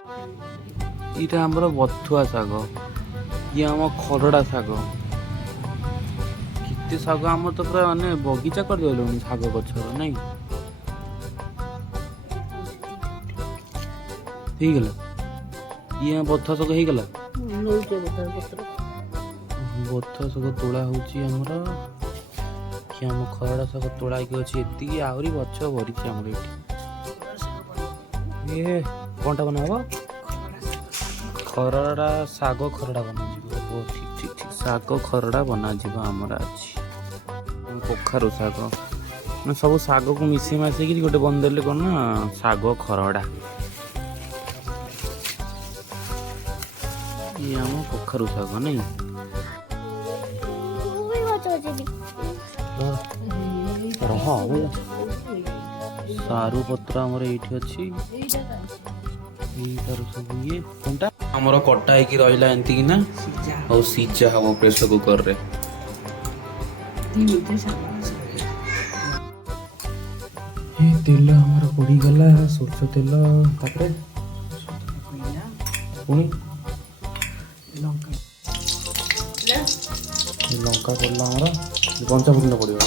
ଏଇଟା ଆମର ବଥୁଆ ଶାଗ, ଇଏ ଆମ ଖରଡ଼ା ଶାଗ। କେତେ ଶାଗ ଆମର ତ ପୁରା ମାନେ ବଗିଚା କରିଦେଲୁଣି ଶାଗ ଗଛର ନାଇଁ। ହେଇଗଲା ଇଏ ବଥୁଆ ଶାଗ ହେଇଗଲା। ବଥୁଆ ଶାଗ ତୋଳା ହଉଛି ଆମର, କି ଆମ ଖରଡ଼ା ଶାଗ ତୋଳା ହେଇକି ଅଛି ଏତିକି, ଆହୁରି ଗଛ ଭରିଛି ଆମର ଏଠି। ଇଏ କଣଟା ବନା ହବ? ଖରଡ଼ା ଶାଗ ଖରଡ଼ା ବନାଯିବ। ଠିକ ଠିକ ଠିକ, ଶାଗ ଖରଡ଼ା ବନାଯିବ ଆମର ଅଛି। କଖାରୁ ଶାଗ ସବୁ ଶାଗକୁ ମିଶେଇ ମାଶେଇକି ଗୋଟେ ବନେଇଦେଲେ କଣ ନା ଶାଗ ଖରଡ଼ା। ଇଏ ଆମ କଖାରୁ ଶାଗ ନାଇଁ। ସାରୁ ପତ୍ର ଆମର ଏଇଠି ଅଛି। ଇଏ କଣଟା ଆମର କଟା ହେଇକି ରହିଲା ଏମିତିକି ନା, ଆଉ ସିଝା ହବ ପ୍ରେସର କୁକରରେ। ତେଲ ଆମର ପଡ଼ିଗଲା, ସୋରିଷ ତେଲ, ତାପରେ ପୁଣି ଲଙ୍କା ପଡ଼ିଲା ଆମର, କଞ୍ଚା ଫୁଟଣ ପଡ଼ିବ।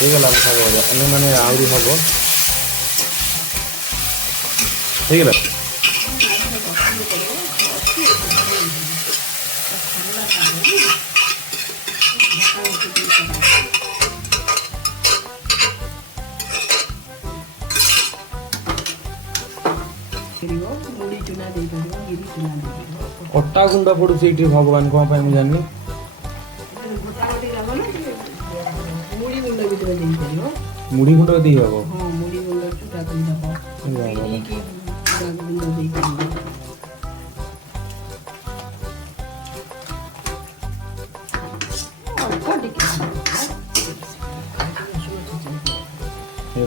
ହେଇଗଲା ଶାଗ ଭଜା, ମାନେ ଆହୁରି ହବ। ହେଇଗଲା। ଅଟା ଗୁଣ୍ଡ ପଡୁଛି ଏଇଠି, ଭଗବାନ କଣ ପାଇଁ ମୁଁ ଜାଣିନି। ମୁଢି ଗୁଣ୍ଡ ଦେଇ ହବ।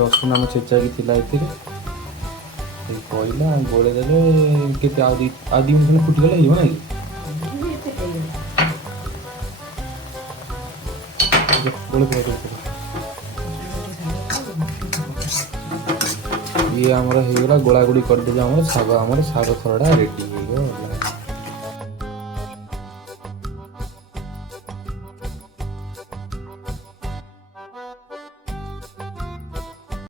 ରସୁଣ ଆମ ଛେଚା ବି ଥିଲା ଏଥିରେ, କହିଲା ଗୋଳେଇ ଦେଲେ କେତେ ଆଉ ଦି ମିନିଟ୍ ଫୁଟିଗଲେ ହେଇଯିବ ନାଇଁ। ଇଏ ଆମର ହେଇଗଲା, ଗୋଳା ଗୋଳି କରିଦେଲେ ଆମର ଶାଗ ଖରଡ଼ା ରେଡି।